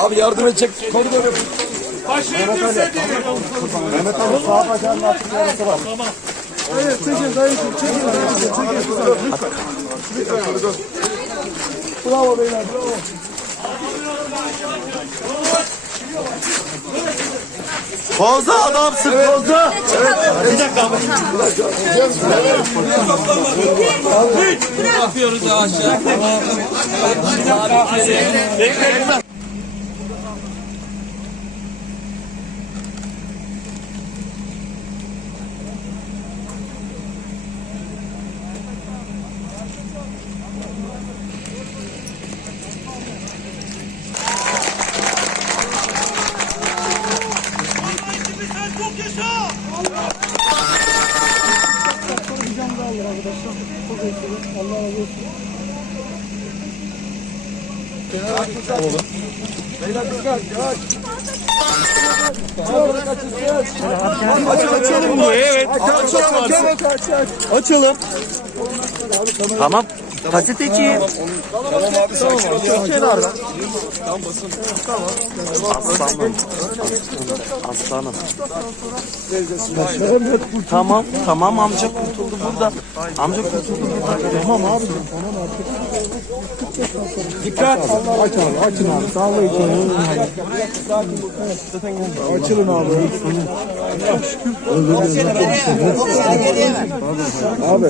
Abi yardım edecek koridor yapın. Başı indirse denir. Mehmet abi sağ bacağının altında yarası var. Tamam. Evet çekin dayıcım çekin dayıcım çekin. Lütfen. Lütfen. Bravo beyler bravo. Fazla adamsın fazla. Açalım bu evet. Açalım evet aç aç. Açalım. Tamam. Gazeteci. Kenardan. Aslanım. Aslanım. Tamam. Tamam amca kurtuldu burada. Amca kurtuldu burada. Tamam abi. Tamam artık. Dikkat. Aç abi açın abi. Sağla için. Açılın abi. Abi.